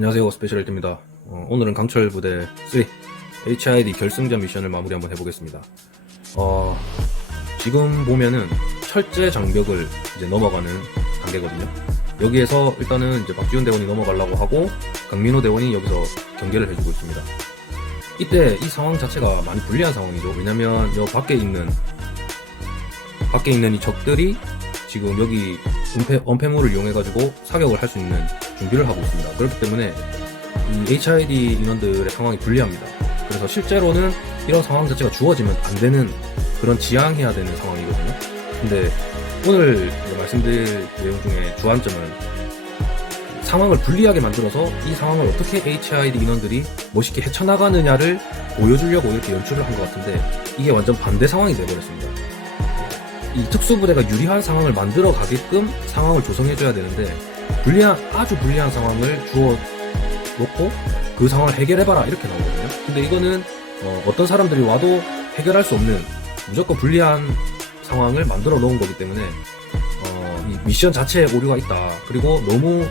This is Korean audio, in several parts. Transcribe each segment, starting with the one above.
안녕하세요, 스페셜일트입니다. 오늘은 강철 부대 3 HID 결승전 미션을 마무리 한번 해보겠습니다. 지금 보면은 철제 장벽을 이제 넘어가는 단계거든요. 여기에서 일단은 이제 박지훈 대원이 넘어가려고 하고 강민호 대원이 여기서 경계를 해주고 있습니다. 이때 이 상황 자체가 많이 불리한 상황이죠. 왜냐면 여 밖에 있는 이 적들이 지금 여기 은폐물을 이용해가지고 사격을 할 수 있는 준비를 하고 있습니다. 그렇기 때문에 이 HID 인원들의 상황이 불리합니다. 그래서 실제로는 이런 상황 자체가 주어지면 안 되는 그런 지양해야 되는 상황이거든요. 근데 오늘 말씀드릴 내용 중에 주안점은 상황을 불리하게 만들어서 이 상황을 어떻게 HID 인원들이 멋있게 헤쳐나가느냐를 보여주려고 이렇게 연출을 한 것 같은데 이게 완전 반대 상황이 돼버렸습니다. 이 특수부대가 유리한 상황을 만들어 가게끔 상황을 조성해줘야 되는데 아주 불리한 상황을 주어 놓고 그 상황을 해결해봐라 이렇게 나오거든요. 근데 이거는 어떤 사람들이 와도 해결할 수 없는 무조건 불리한 상황을 만들어 놓은 거기 때문에 이 미션 자체에 오류가 있다. 그리고 너무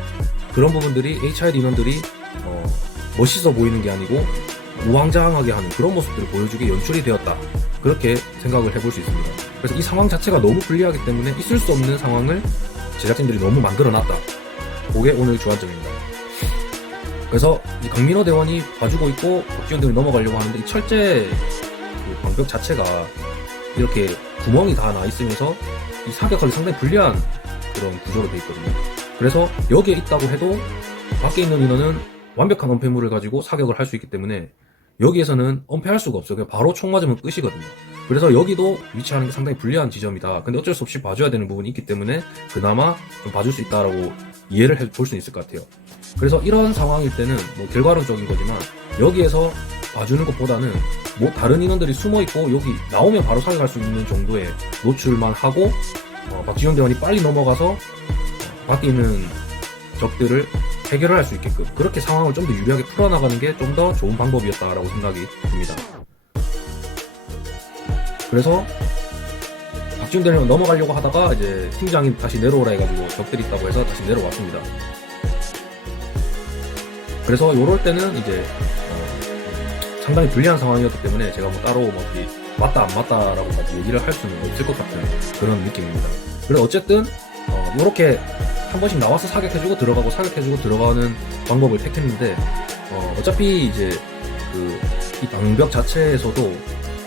그런 부분들이 HID 인원들이 멋있어 보이는 게 아니고 우왕좌왕하게 하는 그런 모습들을 보여주게 연출이 되었다. 그렇게 생각을 해볼 수 있습니다. 그래서 이 상황 자체가 너무 불리하기 때문에 있을 수 없는 상황을 제작진들이 너무 만들어놨다. 그게 오늘 주안점입니다. 그래서 이 강민호 대원이 봐주고 있고 박지훈 대원이 넘어가려고 하는데 이 철제 그 방벽 자체가 이렇게 구멍이 다 나 있으면서 이 사격하기 상당히 불리한 그런 구조로 되어 있거든요. 그래서 여기에 있다고 해도 밖에 있는 인원은 완벽한 은폐물을 가지고 사격을 할 수 있기 때문에 여기에서는 은폐할 수가 없어요. 그냥 바로 총 맞으면 끝이거든요. 그래서 여기도 위치하는 게 상당히 불리한 지점이다. 근데 어쩔 수 없이 봐줘야 되는 부분이 있기 때문에 그나마 좀 봐줄 수 있다라고 이해를 해볼 수 있을 것 같아요. 그래서 이런 상황일 때는 뭐 결과론적인 거지만 여기에서 봐주는 것보다는 뭐 다른 인원들이 숨어있고 여기 나오면 바로 사격할 수 있는 정도의 노출만 하고 박지훈 대원이 빨리 넘어가서 밖에 있는 적들을 해결을 할 수 있게끔 그렇게 상황을 좀 더 유리하게 풀어나가는 게 좀 더 좋은 방법이었다라고 생각이 듭니다. 그래서 박지훈 대원이 넘어가려고 하다가 이제 팀장이 다시 내려오라 해가지고 적들이 있다고 해서 다시 내려왔습니다. 그래서 요럴 때는 이제 상당히 불리한 상황이었기 때문에 제가 뭐 따로 뭐 맞다 안 맞다라고까지 얘기를 할 수는 없을 것 같은 그런 느낌입니다. 그래서 어쨌든 요렇게 한 번씩 나와서 사격해주고 들어가고 사격해주고 들어가는 방법을 택했는데 어차피 이제 이 방벽 자체에서도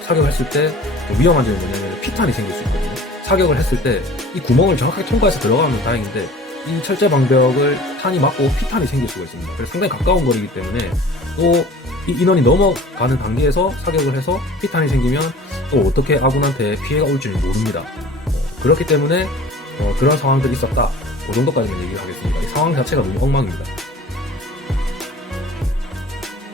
사격했을 때 위험한 점이 뭐냐면 피탄이 생길 수 있거든요. 사격을 했을 때 이 구멍을 정확하게 통과해서 들어가면 다행인데 이 철제 방벽을 탄이 맞고 피탄이 생길 수가 있습니다. 그래서 상당히 가까운 거리이기 때문에 또 이 인원이 넘어가는 단계에서 사격을 해서 피탄이 생기면 또 어떻게 아군한테 피해가 올지는 모릅니다. 그렇기 때문에 그런 상황들이 있었다. 그 정도까지만 얘기를 하겠습니다. 이 상황 자체가 너무 엉망입니다.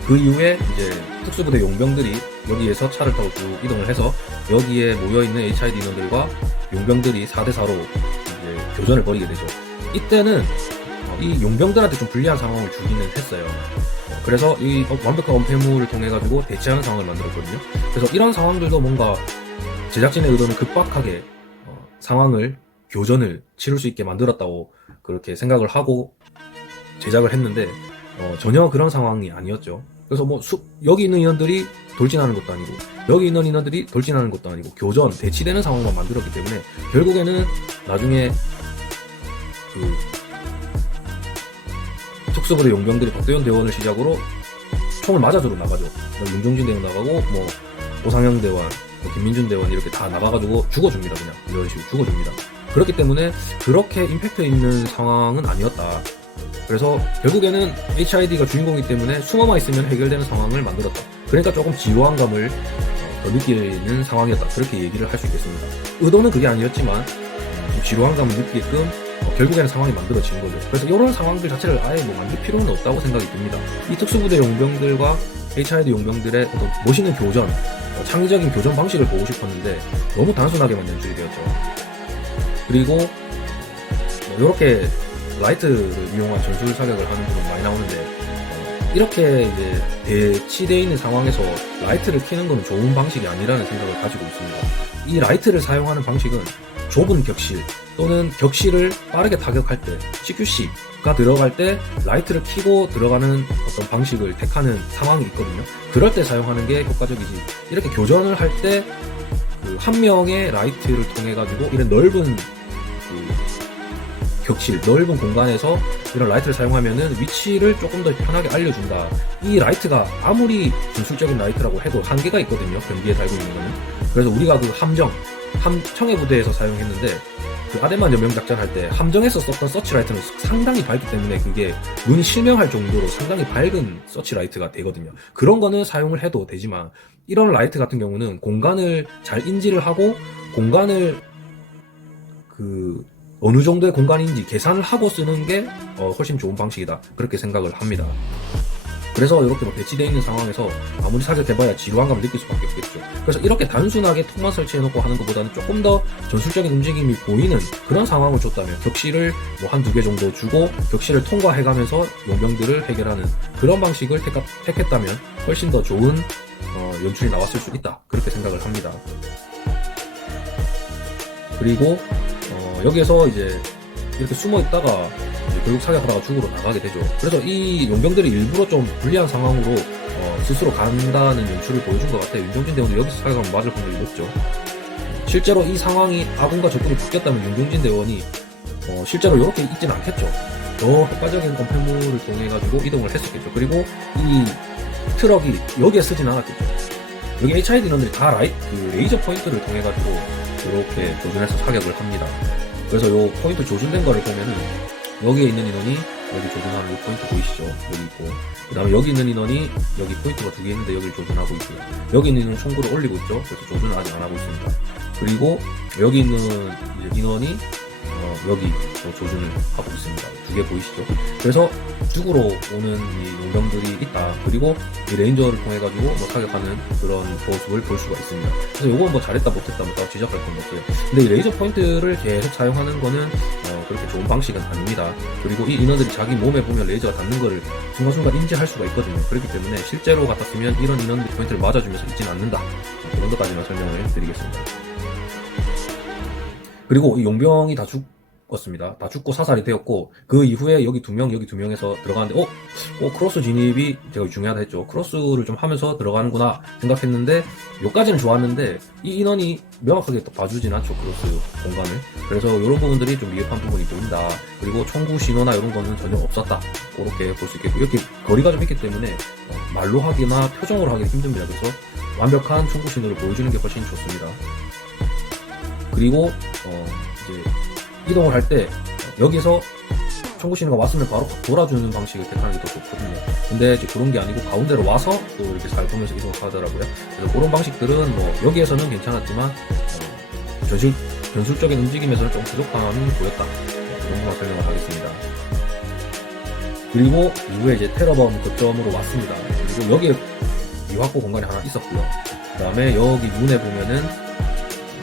그 이후에 이제 특수부대 용병들이 여기에서 차를 타고 쭉 이동을 해서 여기에 모여있는 HID 인원들과 용병들이 4대4로 이제 교전을 벌이게 되죠. 이때는 이 용병들한테 좀 불리한 상황을 주기는 했어요. 그래서 이 완벽한 은폐물을 통해 가지고 대치하는 상황을 만들었거든요. 그래서 이런 상황들도 뭔가 제작진의 의도는 급박하게 교전을 치를 수 있게 만들었다고 그렇게 생각을 하고 제작을 했는데 전혀 그런 상황이 아니었죠. 그래서 뭐 여기 있는 인원들이 돌진하는 것도 아니고 여기 있는 인원들이 돌진하는 것도 아니고 교전, 대치되는 상황만 만들었기 때문에 결국에는 나중에 특수부대 용병들이 박도현 대원을 시작으로 총을 맞아주러 나가죠. 윤종진 대원 나가고 뭐 오상영 대원, 김민준 대원 이렇게 다 나가가지고 죽어줍니다. 그냥 이런 식으로 죽어줍니다. 그렇기 때문에 그렇게 임팩트 있는 상황은 아니었다. 그래서 결국에는 HID가 주인공이기 때문에 숨어만 있으면 해결되는 상황을 만들었다. 그러니까 조금 지루한 감을 더 느끼는 상황이었다. 그렇게 얘기를 할 수 있겠습니다. 의도는 그게 아니었지만 좀 지루한 감을 느끼게끔 결국에는 상황이 만들어진 거죠. 그래서 이런 상황들 자체를 아예 뭐 만들 필요는 없다고 생각이 듭니다. 이 특수부대 용병들과 HID 용병들의 어떤 멋있는 교전, 창의적인 교전 방식을 보고 싶었는데 너무 단순하게만 연출이 되었죠. 그리고 이렇게 라이트를 이용한 전술 사격을 하는 분은 많이 나오는데 이렇게 이제 대치되어 있는 상황에서 라이트를 켜는 건 좋은 방식이 아니라는 생각을 가지고 있습니다. 이 라이트를 사용하는 방식은 좁은 격실 또는 격실을 빠르게 타격할 때 CQC가 들어갈 때 라이트를 켜고 들어가는 어떤 방식을 택하는 상황이 있거든요. 그럴 때 사용하는 게 효과적이지, 이렇게 교전을 할 때 한 명의 라이트를 통해 가지고 이런 넓은 격실, 넓은 공간에서 이런 라이트를 사용하면은 위치를 조금 더 편하게 알려준다. 이 라이트가 아무리 전술적인 라이트라고 해도 한계가 있거든요. 경기에 달고 있는 거는. 그래서 우리가 그 청해 부대에서 사용했는데, 그 아데만 연명 작전 할 때 함정에서 썼던 서치라이트는 상당히 밝기 때문에 그게 눈이 실명할 정도로 상당히 밝은 서치라이트가 되거든요. 그런 거는 사용을 해도 되지만, 이런 라이트 같은 경우는 공간을 잘 인지를 하고 공간을 어느 정도의 공간인지 계산을 하고 쓰는 게 훨씬 좋은 방식이다, 그렇게 생각을 합니다. 그래서 이렇게 배치되어 있는 상황에서 아무리 사격해봐야 지루한감을 느낄 수밖에 없겠죠. 그래서 이렇게 단순하게 톡만 설치해놓고 하는 것보다는 조금 더 전술적인 움직임이 보이는 그런 상황을 줬다면, 격실을 한두 개 정도 주고 격실을 통과해가면서 용병들을 해결하는 그런 방식을 택했다면 훨씬 더 좋은 연출이 나왔을 수 있다, 그렇게 생각을 합니다. 그리고 여기에서 이제 이렇게 숨어 있다가 결국 사격하다가 죽으러 나가게 되죠. 그래서 이 용병들이 일부러 좀 불리한 상황으로 스스로 간다는 연출을 보여준 것 같아요. 윤종진 대원도 여기서 사격하면 맞을 확률이 높죠. 실제로 이 상황이 아군과 적군이 바뀌었다면 윤종진 대원이 실제로 이렇게 있지는 않겠죠. 더 효과적인 언패물을 통해 가지고 이동을 했었겠죠. 그리고 이 트럭이 여기에 쓰진 않았겠죠. 여기 HID 인원들이 다 레이저 포인트를 통해 가지고 이렇게 조준해서 사격을 합니다. 그래서 요 포인트 조준된 거를 보면은 여기에 있는 인원이 여기 조준하는 이 포인트 보이시죠? 여기 있고, 그 다음에 여기 있는 인원이 여기 포인트가 두 개 있는데 여기를 조준하고 있고요. 여기 있는 인원은 총구를 올리고 있죠? 그래서 조준을 아직 안 하고 있습니다. 그리고 여기 있는 이제 인원이 여기 조준을 하고 있습니다. 두 개 보이시죠? 그래서 죽으러 오는 이 용병들이 있다. 그리고 이 레인저를 통해 가지고 사격하는 그런 모습을 볼 수가 있습니다. 그래서 요건 잘했다 못했다 따로 지적할 건 없어요. 근데 이 레이저 포인트를 계속 사용하는 거는 그렇게 좋은 방식은 아닙니다. 그리고 이 인원들이 자기 몸에 보면 레이저가 닿는 거를 순간순간 인지할 수가 있거든요. 그렇기 때문에 실제로 같았으면 이런 인원들이 포인트를 맞아주면서 있지는 않는다. 그런 것까지만 설명을 드리겠습니다. 그리고 이 용병이 다 죽었습니다. 다 죽고 사살이 되었고, 그 이후에 여기 두 명에서 들어가는데 크로스 진입이 제가 중요하다 했죠. 크로스를 좀 하면서 들어가는구나 생각했는데, 요까지는 좋았는데 이 인원이 명확하게 또 봐주진 않죠, 크로스 공간을. 그래서 이런 부분들이 좀 미흡한 부분이 보인다. 그리고 총구 신호나 이런 거는 전혀 없었다, 그렇게 볼 수 있겠고, 이렇게 거리가 좀 있기 때문에 말로 하기나 표정으로 하기 힘듭니다. 그래서 완벽한 총구 신호를 보여주는 게 훨씬 좋습니다. 그리고 이제 이동을 할 때 여기서 총구 신호가 왔으면 바로 돌아주는 방식을 택하는 게 더 좋거든요. 근데 이제 그런 게 아니고 가운데로 와서 또 이렇게 잘 보면서 이동을 하더라고요. 그래서 그런 방식들은 여기에서는 괜찮았지만 전술적인 움직임에서는 좀 부족함이 보였다, 그런 것만 설명을 하겠습니다. 그리고 이후에 이제 테러범 거점으로 왔습니다. 그리고 여기에 미확보 공간이 하나 있었고요. 그 다음에 여기 눈에 보면은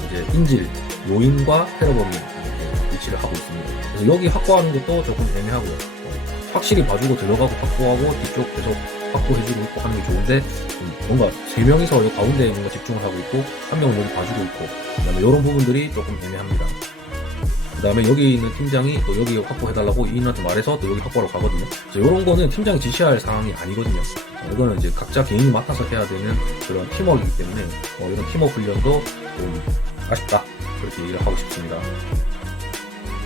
이제 인질 요인과 테러범이 위치를 하고 있습니다. 그래서 여기 확보하는 것도 조금 애매하고요. 확실히 봐주고 들어가고 확보하고 뒤쪽 계속 확보해주고 있고 하는 게 좋은데, 뭔가 세 명이서 여기 가운데에 뭔가 집중을 하고 있고 한 명은 여기 봐주고 있고, 그 다음에 이런 부분들이 조금 애매합니다. 그 다음에 여기 있는 팀장이 또 여기 확보해달라고 이인한테 말해서 또 여기 확보하러 가거든요. 그래서 이런 거는 팀장이 지시할 상황이 아니거든요. 이거는 이제 각자 개인이 맡아서 해야 되는 그런 팀워크이기 때문에 이런 팀워크 훈련도 좀 아쉽다, 그렇게 얘기를 하고 싶습니다.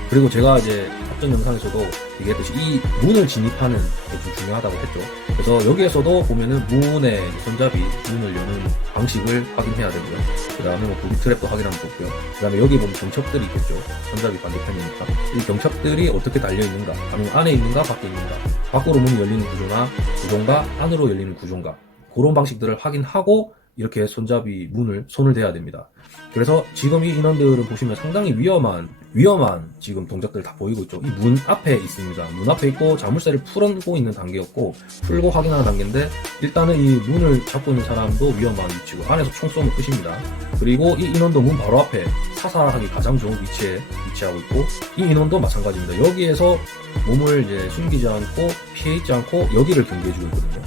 그리고 제가 이제 앞전 영상에서도 얘기했듯이 이 문을 진입하는 게 좀 중요하다고 했죠. 그래서 여기에서도 보면은 문의 손잡이, 문을 여는 방식을 확인해야 되고요. 그 다음에 부비 트랩도 확인하면 좋고요. 그 다음에 여기 보면 경첩들이 있겠죠. 손잡이 반대편이니까. 이 경첩들이 어떻게 달려있는가, 아니면 안에 있는가 밖에 있는가, 밖으로 문이 열리는 구조인가 안으로 열리는 구조인가, 그런 방식들을 확인하고 이렇게 손잡이 손을 대야 됩니다. 그래서 지금 이 인원들은 보시면 상당히 위험한 지금 동작들 다 보이고 있죠. 이 문 앞에 있습니다. 문 앞에 있고 자물쇠를 풀고 있는 단계였고, 풀고 확인하는 단계인데, 일단은 이 문을 잡고 있는 사람도 위험한 위치고 안에서 총 쏘면 끝입니다. 그리고 이 인원도 문 바로 앞에 사살하기 가장 좋은 위치에 위치하고 있고, 이 인원도 마찬가지입니다. 여기에서 몸을 이제 숨기지 않고 피해 있지 않고 여기를 경계해주고 있거든요.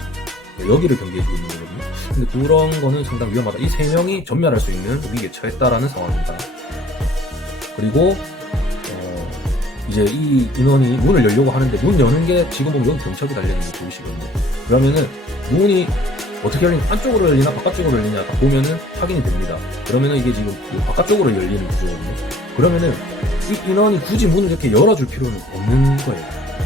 여기를 경계해주고 있는 거거든요. 근데 그런 거는 상당히 위험하다. 이 세 명이 전멸할 수 있는 위기에 처했다라는 상황입니다. 그리고 이제 이 인원이 문을 열려고 하는데 문 여는 게 지금 보면 여기 경첩이 달려있는 게 보이시거든요. 그러면은 문이 어떻게 열리냐, 안쪽으로 열리나 바깥쪽으로 열리냐 딱 보면은 확인이 됩니다. 그러면은 이게 지금 바깥쪽으로 열리는 구조거든요. 그러면은 이 인원이 굳이 문을 이렇게 열어줄 필요는 없는 거예요.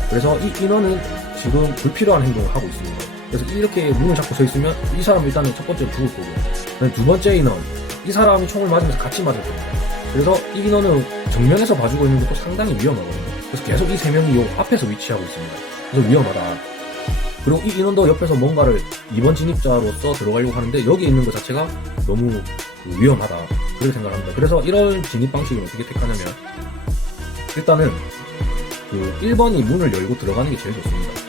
그래서 이 인원은 지금 불필요한 행동을 하고 있습니다. 그래서 이렇게 문을 잡고 서 있으면 이 사람은 일단은 첫 번째로 죽을 거고요. 두 번째 인원, 이 사람이 총을 맞으면서 같이 맞을 겁니다. 그래서 이 인원을 정면에서 봐주고 있는 것도 상당히 위험하거든요. 그래서 계속 이 세 명이 요 앞에서 위치하고 있습니다. 그래서 위험하다. 그리고 이 인원도 옆에서 뭔가를 2번 진입자로서 들어가려고 하는데 여기 있는 것 자체가 너무 위험하다. 그렇게 생각합니다. 그래서 이런 진입 방식을 어떻게 택하냐면 일단은 1번이 문을 열고 들어가는 게 제일 좋습니다.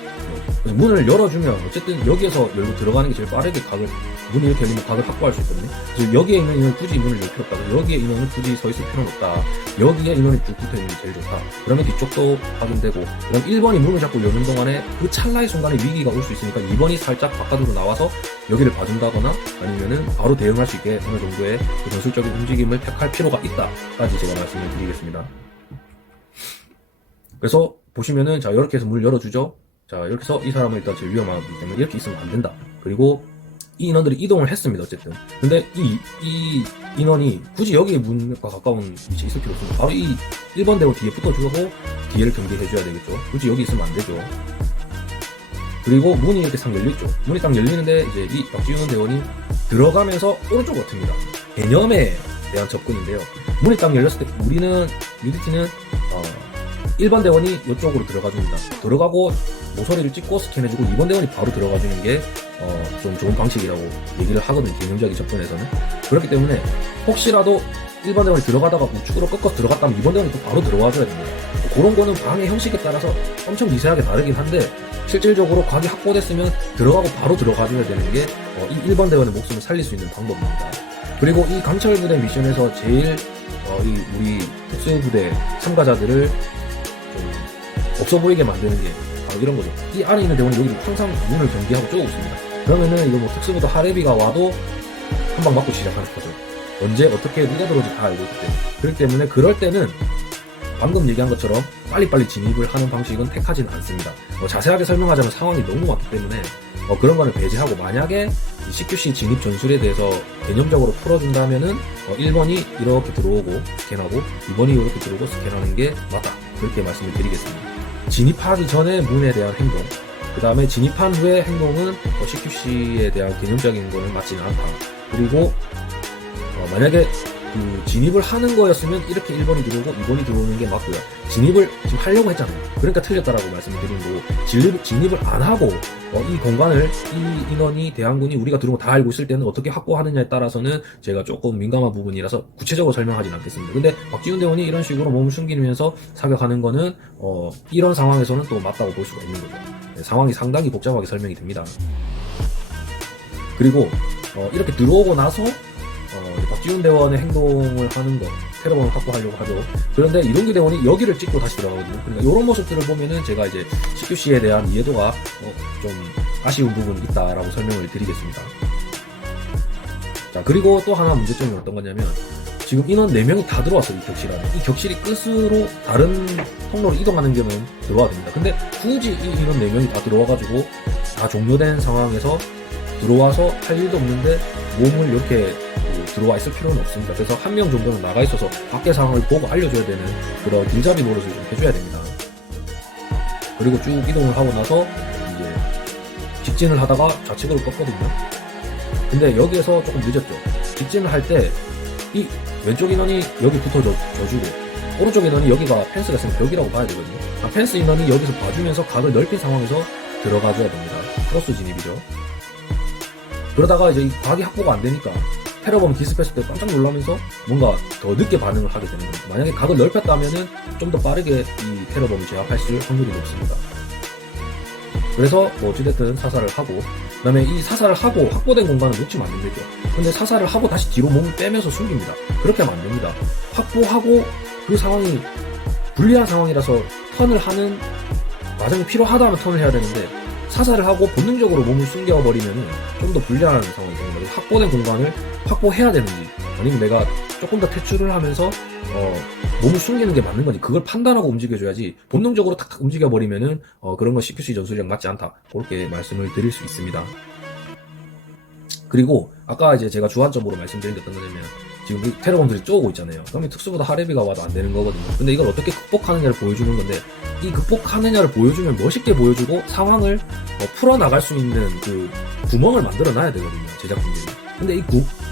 문을 열어주면 어쨌든 여기에서 열고 들어가는 게 제일 빠르게 문이 이렇게 열리면 각을 확보할 수 있거든요. 그래서 여기에 있는 인원은 굳이 문을 열 필요 없다. 여기에 인원은 굳이 서 있을 필요는 없다. 여기에 인원이 쭉 붙어 있는 게 제일 좋다. 그러면 뒤쪽도 확인되고, 그럼 1번이 문을 잡고 여는 동안에 그 찰나의 순간에 위기가 올 수 있으니까 2번이 살짝 바깥으로 나와서 여기를 봐준다거나 아니면은 바로 대응할 수 있게 어느 정도의 그 전술적인 움직임을 택할 필요가 있다까지 제가 말씀을 드리겠습니다. 그래서 보시면은 자 이렇게 해서 문을 열어주죠. 자 이렇게 해서 이 사람은 일단 제일 위험하기 때문에 이렇게 있으면 안 된다. 그리고 이 인원들이 이동을 했습니다. 어쨌든 근데 이 인원이 굳이 여기 문과 가까운 위치에 있을 필요 없습니다. 바로 이 1번 대원 뒤에 붙어주고 뒤를 경계해줘야 되겠죠. 굳이 여기 있으면 안 되죠. 그리고 문이 이렇게 싹 열려있죠. 문이 딱 열리는데 이제 이 박지훈 대원이 들어가면서 오른쪽으로 틉니다. 개념에 대한 접근인데요. 문이 딱 열렸을 때 우리는 UDT는 1번 대원이 이쪽으로 들어가줍니다. 들어가고 모서리를 찍고 스캔해주고 2번 대원이 바로 들어가주는 게 좀 좋은 방식이라고 얘기를 하거든요. 개념적인 접근에서는. 그렇기 때문에 혹시라도 1번 대원이 들어가다가 우측으로 꺾어서 들어갔다면 2번 대원이 또 바로 들어와줘야 됩니다. 그런 거는 방의 형식에 따라서 엄청 미세하게 다르긴 한데 실질적으로 각이 확보됐으면 들어가고 바로 들어가줘야 되는 게 이 1번 대원의 목숨을 살릴 수 있는 방법입니다. 그리고 이 강철부대 미션에서 제일 우리 특수부대 참가자들을 좀 없어 보이게 만드는 게 바로 이런 거죠. 이 안에 있는 대원이 여기 항상 문을 경계하고 쪼고 있습니다. 그러면은 이거 뭐 특수부대 하레비가 와도 한 방 맞고 시작하는 거죠. 언제 어떻게 누가 들어올지 다 알고 있기 때문에. 그렇기 때문에 그럴 때는 방금 얘기한 것처럼 빨리빨리 진입을 하는 방식은 택하지는 않습니다. 자세하게 설명하자면 상황이 너무 많기 때문에 그런 거는 배제하고 만약에 CQC 진입 전술에 대해서 개념적으로 풀어준다면은 1번이 이렇게 들어오고 스캔하고 2번이 이렇게 들어오고 스캔하는 게 맞다. 그렇게 말씀을 드리겠습니다. 진입하기 전에 문에 대한 행동, 그 다음에 진입한 후의 행동은 CQC에 대한 개념적인 거는 맞지는 않다. 그리고 만약에 진입을 하는 거였으면 이렇게 1번이 들어오고 2번이 들어오는 게 맞고요. 진입을 지금 하려고 했잖아요. 그러니까 틀렸다라고 말씀을 드린 거고, 진입을 안 하고 이 공간을 이 인원이 대항군이 우리가 들어온 거 다 알고 있을 때는 어떻게 확보하느냐에 따라서는 제가 조금 민감한 부분이라서 구체적으로 설명하진 않겠습니다. 근데 박지훈 대원이 이런 식으로 몸을 숨기면서 사격하는 거는 이런 상황에서는 또 맞다고 볼 수가 있는 거죠. 네, 상황이 상당히 복잡하게 설명이 됩니다. 그리고 이렇게 들어오고 나서 박지훈 대원의 행동을 하는 것, 테러범을 확보하려고 하죠. 그런데 이동규 대원이 여기를 찍고 다시 들어가거든요. 그러니까 이런 모습들을 보면은 제가 이제 CQC에 대한 이해도가 좀 아쉬운 부분이 있다라고 설명을 드리겠습니다. 자, 그리고 또 하나 문제점이 어떤 거냐면 지금 인원 4명이 다 들어왔어요. 이 격실 안에. 이 격실이 끝으로 다른 통로로 이동하는 경우는 들어와야 됩니다. 근데 굳이 이 인원 4명이 다 들어와가지고 다 종료된 상황에서 들어와서 할 일도 없는데 몸을 이렇게 들어와 있을 필요는 없습니다. 그래서 한 명 정도는 나가 있어서 밖의 상황을 보고 알려줘야 되는 그런 길잡이 노릇을 좀 해줘야 됩니다. 그리고 쭉 이동을 하고 나서 이제 직진을 하다가 좌측으로 떴거든요. 근데 여기에서 조금 늦었죠. 직진을 할 때 이 왼쪽 인원이 여기 붙어줘주고 오른쪽 인원이 여기가 펜스가 있으면 벽이라고 봐야 되거든요. 펜스 인원이 여기서 봐주면서 각을 넓힌 상황에서 들어가줘야 됩니다. 크로스 진입이죠. 그러다가 이제 이 각이 확보가 안 되니까 테러범 기습했을 때 깜짝 놀라면서 뭔가 더 늦게 반응을 하게 되는 겁니다. 만약에 각을 넓혔다면은 좀 더 빠르게 이 테러범을 제압했을 확률이 높습니다. 그래서 뭐 어찌됐든 사살을 하고, 그 다음에 이 사살을 하고 확보된 공간을 놓치면 안 되죠. 근데 사살을 하고 다시 뒤로 몸을 빼면서 숨깁니다. 그렇게 하면 안 됩니다. 확보하고 그 상황이 불리한 상황이라서 턴을 하는 과정이 필요하다면 턴을 해야 되는데, 사살을 하고 본능적으로 몸을 숨겨버리면 좀 더 불리한 상황이 되는 거죠. 확보된 공간을 확보해야 되는지, 아니면 내가 조금 더 퇴출을 하면서 몸을 숨기는 게 맞는 건지 그걸 판단하고 움직여줘야지 본능적으로 탁탁 움직여버리면은 그런 건 CQC 전술이랑 맞지 않다. 그렇게 말씀을 드릴 수 있습니다. 그리고 아까 이제 제가 주안점으로 말씀드린 게 어떤 거냐면 지금 이 테러범들이 쪼고 있잖아요. 그러면 특수부대 하레비가 와도 안 되는 거거든요. 근데 이걸 어떻게 극복하느냐를 보여주는 건데 이 극복하느냐를 보여주면 멋있게 보여주고 상황을 풀어나갈 수 있는 그 구멍을 만들어 놔야 되거든요. 제작진들이. 근데 이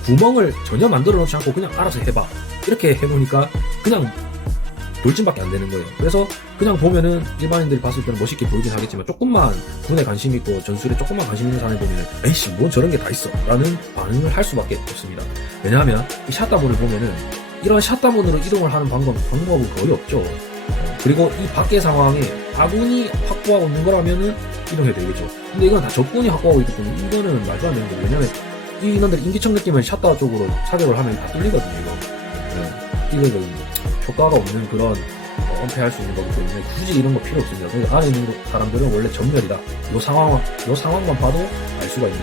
구멍을 전혀 만들어 놓지 않고 그냥 알아서 해봐. 이렇게 해놓으니까 그냥 돌진밖에 안 되는 거예요. 그래서 그냥 보면은 일반인들이 봤을 때는 멋있게 보이긴 하겠지만 조금만 군에 관심 있고 전술에 조금만 관심 있는 사람이 보면은 에이씨 뭔 저런 게 다 있어 라는 반응을 할 수밖에 없습니다. 왜냐하면 이 샷다문을 보면은 이런 샷다문으로 이동을 하는 방법은 거의 없죠. 그리고 이 밖의 상황에 아군이 확보하고 있는 거라면은 이동해야 되겠죠. 근데 이건 다 적군이 확보하고 있기 때문에 이거는 말도 안 되는 거예요. 왜냐면 이 인원들 인기척 느낌을 샷다 쪽으로 사격을 하면 다 뚫리거든요. 이거는 효과가 없는 그런 은폐할 수 있는 거기 때문에 굳이 이런 거 필요 없습니다. 그러니까 안에 있는 사람들은 원래 전멸이다. 요 상황만 봐도 알 수가 있는.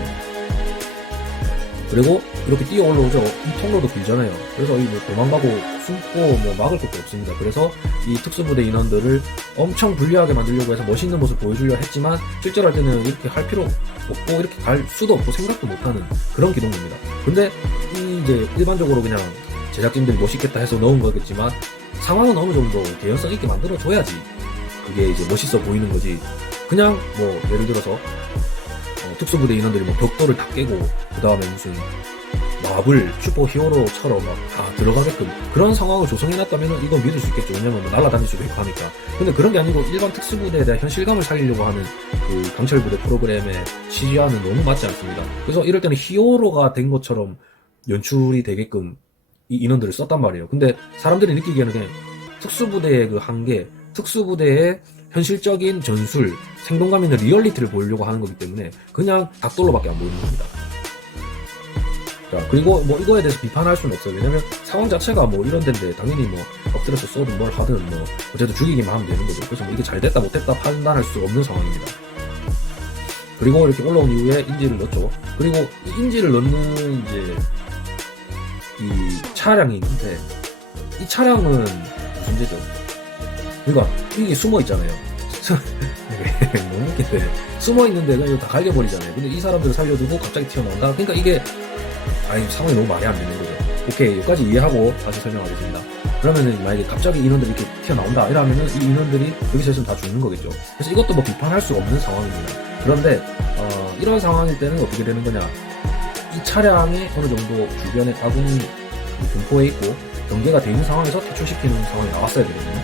그리고 이렇게 뛰어 올라오죠. 이 통로도 길잖아요. 그래서 이 뭐 도망가고 숨고 뭐 막을 것도 없습니다. 그래서 이 특수부대 인원들을 엄청 불리하게 만들려고 해서 멋있는 모습 보여주려 했지만 실제로 할 때는 이렇게 할 필요 없고 이렇게 갈 수도 없고 생각도 못하는 그런 기동입니다. 근데 이제 일반적으로 그냥 제작진들이 멋있겠다 해서 넣은 거겠지만 상황은 어느 정도 개연성 있게 만들어줘야지 그게 이제 멋있어 보이는 거지. 그냥 뭐 예를 들어서 특수부대 인원들이 뭐 벽돌을 다 깨고 그 다음에 무슨 마블 슈퍼 히어로처럼 막 다 들어가게끔 그런 상황을 조성해놨다면 이건 믿을 수 있겠죠. 왜냐면 뭐 날아다닐 수도 있고 하니까. 근데 그런 게 아니고 일반 특수부대에 대한 현실감을 살리려고 하는 그 강철부대 프로그램의 취지와는 너무 맞지 않습니다. 그래서 이럴 때는 히어로가 된 것처럼 연출이 되게끔 이 인원들을 썼단 말이에요. 근데 사람들이 느끼기에는 그냥 특수부대의 그 한계, 특수부대의 현실적인 전술, 생동감 있는 리얼리티를 보이려고 하는 거기 때문에 그냥 닭돌로밖에 안 보이는 겁니다. 자, 그리고 뭐 이거에 대해서 비판할 수는 없어요. 왜냐면 상황 자체가 뭐 이런 데인데 당연히 뭐 엎드려서 쏘든 뭘 하든 뭐 어쨌든 죽이기만 하면 되는 거죠. 그래서 뭐 이게 잘 됐다 못됐다 판단할 수 없는 상황입니다. 그리고 이렇게 올라온 이후에 인지를 넣었죠. 그리고 이 인지를 넣는 이제 이 차량이 있는데 이 차량은 문제죠. 그러니까 이게 숨어 있잖아요. 너무 웃긴데 숨어 있는데 그냥 다 갈려버리잖아요. 근데 이 사람들을 살려두고 갑자기 튀어나온다. 그러니까 이게 상황이 너무 말이 안 되는 거죠. 오케이, 여기까지 이해하고 다시 설명하겠습니다. 그러면은 만약에 갑자기 인원들이 이렇게 튀어나온다 이러면은 이 인원들이 여기서 있으면 다 죽는 거겠죠. 그래서 이것도 뭐 비판할 수 없는 상황입니다. 그런데 이런 상황일 때는 어떻게 되는 거냐? 이 차량이 어느 정도 주변에 아군이 분포해 있고 경계가 돼 있는 상황에서 퇴출시키는 상황이 나왔어야 되거든요.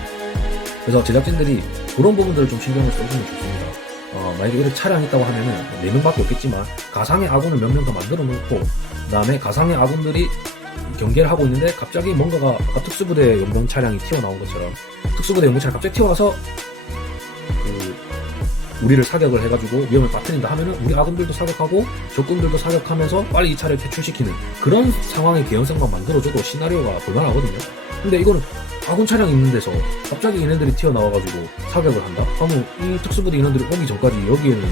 그래서 제작진들이 그런 부분들을 좀 신경을 써주면 좋습니다. 만약에 이렇게 차량이 있다고 하면은 4명밖에 없겠지만 가상의 아군을 몇 명 더 만들어 놓고 그 다음에 가상의 아군들이 경계를 하고 있는데 갑자기 뭔가가 아까 특수부대 용병 차량이 튀어나온 것처럼 특수부대 용병 차량이 갑자기 튀어나와서 우리를 사격을 해가지고 위험을 빠뜨린다 하면은 우리 아군들도 사격하고 적군들도 사격하면서 빨리 이 차를 퇴출시키는 그런 상황의 개연성만 만들어줘도 시나리오가 볼만하거든요. 근데 이거는 아군 차량이 있는 데서 갑자기 얘네들이 튀어나와가지고 사격을 한다? 하면 이 특수부대 인원들이 오기 전까지 여기에는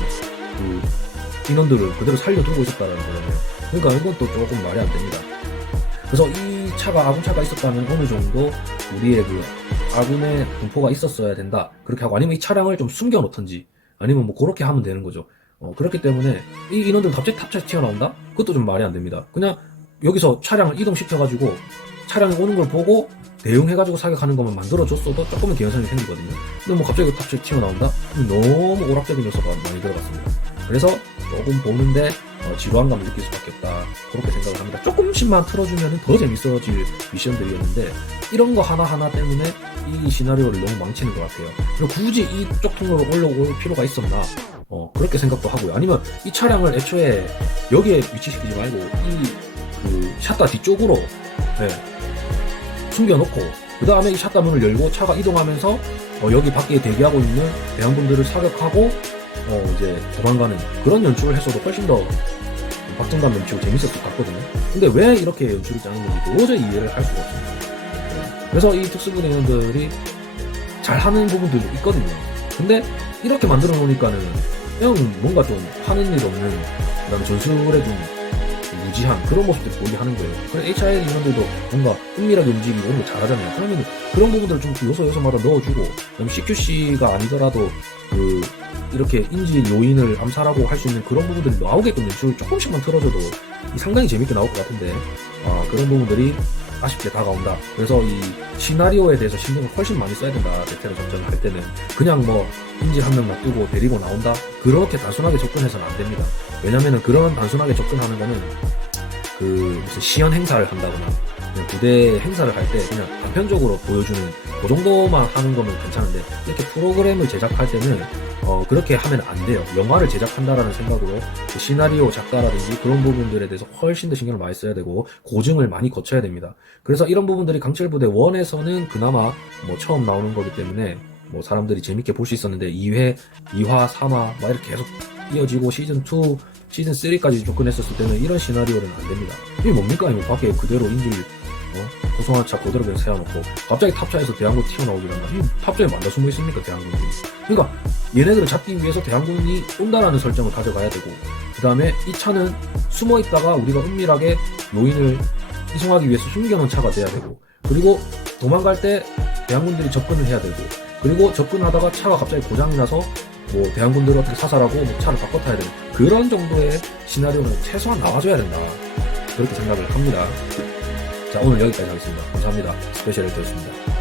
그 인원들을 그대로 살려두고 있었다는 거잖아요. 그러니까 이건 또 조금 말이 안 됩니다. 그래서 이 차가 아군 차가 있었다면 어느 정도 우리의 그 아군의 분포가 있었어야 된다. 그렇게 하고 아니면 이 차량을 좀 숨겨놓던지 아니면 뭐 그렇게 하면 되는 거죠. 그렇기 때문에 이 인원들 갑자기 탑차에서 튀어나온다? 그것도 좀 말이 안 됩니다. 그냥 여기서 차량을 이동시켜가지고 차량이 오는 걸 보고 대응해가지고 사격하는 것만 만들어줬어도 조금은 개연성이 생기거든요. 근데 뭐 갑자기 탑차에 튀어나온다? 너무 오락적인 요소가 많이 들어갔습니다. 그래서 조금 보는데 지루한 감을 느낄 수밖에 없다. 그렇게 생각을 합니다. 조금씩만 틀어주면 더 재밌어질 미션들이었는데 이런 거 하나하나 때문에 이 시나리오를 너무 망치는 것 같아요. 그리고 굳이 이쪽 통로로 올라올 필요가 있었나? 그렇게 생각도 하고요. 아니면 이 차량을 애초에 여기에 위치시키지 말고 이 샷다 뒤쪽으로 숨겨놓고 그 다음에 이 샷다 문을 열고 차가 이동하면서 여기 밖에 대기하고 있는 대항군들을 사격하고 이제 도망가는 그런 연출을 했어도 훨씬 더 박진감 넘치고 재밌었을 것 같거든요. 근데 왜 이렇게 연출이 짜는 건지 도저히 이해를 할 수가 없습니다. 그래서 이 특수부대 인원들이 잘하는 부분들도 있거든요. 근데 이렇게 만들어 놓으니까는 그냥 뭔가 좀 하는 일 없는 그다음에 전술에 좀 무지한 그런 모습들을 보이게 하는 거예요. 그래서 HID 인원들도 뭔가 은밀하게 움직이고 이런 거 잘하잖아요. 그러면 그런 부분들을 좀 요소요소마다 넣어주고, 그다음에 CQC가 아니더라도 이렇게 인질 요인을 암살하고 할 수 있는 그런 부분들이 나오게끔 연출을 조금씩만 틀어줘도 상당히 재밌게 나올 것 같은데, 그런 부분들이 아쉽게 다가온다. 그래서 이 시나리오에 대해서 신경을 훨씬 많이 써야 된다. 베테랑 작전을 할 때는 그냥 뭐 인질 한 명 놔두고 데리고 나온다, 그렇게 단순하게 접근해서는 안 됩니다. 왜냐면은 그런 단순하게 접근하는 거는 무슨 시연 행사를 한다거나 그냥 부대 행사를 할 때 그냥 단편적으로 보여주는 그 정도만 하는 거면 괜찮은데, 이렇게 프로그램을 제작할 때는 그렇게 하면 안 돼요. 영화를 제작한다라는 생각으로 그 시나리오 작가라든지 그런 부분들에 대해서 훨씬 더 신경을 많이 써야 되고 고증을 많이 거쳐야 됩니다. 그래서 이런 부분들이 강철부대 1에서는 그나마 뭐 처음 나오는 거기 때문에 뭐 사람들이 재밌게 볼 수 있었는데, 2회, 2화, 3화 막 이렇게 계속 이어지고 시즌2, 시즌3까지 접근했었을 때는 이런 시나리오는 안 됩니다. 이게 뭡니까? 이거 밖에 그대로 인질 고성화차 그대로 그냥 세워놓고 갑자기 탑차에서 대항군 튀어나오기를 한다. 탑차에 만다 숨어 있습니까, 대항군이? 그러니까 얘네들을 잡기 위해서 대항군이 온다라는 설정을 가져가야 되고, 그 다음에 이 차는 숨어 있다가 우리가 은밀하게 요인을 이송하기 위해서 숨겨놓은 차가 돼야 되고, 그리고 도망갈 때 대항군들이 접근을 해야 되고, 그리고 접근하다가 차가 갑자기 고장이 나서 뭐 대항군들을 어떻게 사살하고 뭐 차를 바꿔 타야 되는 그런 정도의 시나리오는 최소한 나와줘야 된다, 그렇게 생각을 합니다. 자, 오늘 여기까지 하겠습니다. 감사합니다. 스페셜 에디터였습니다.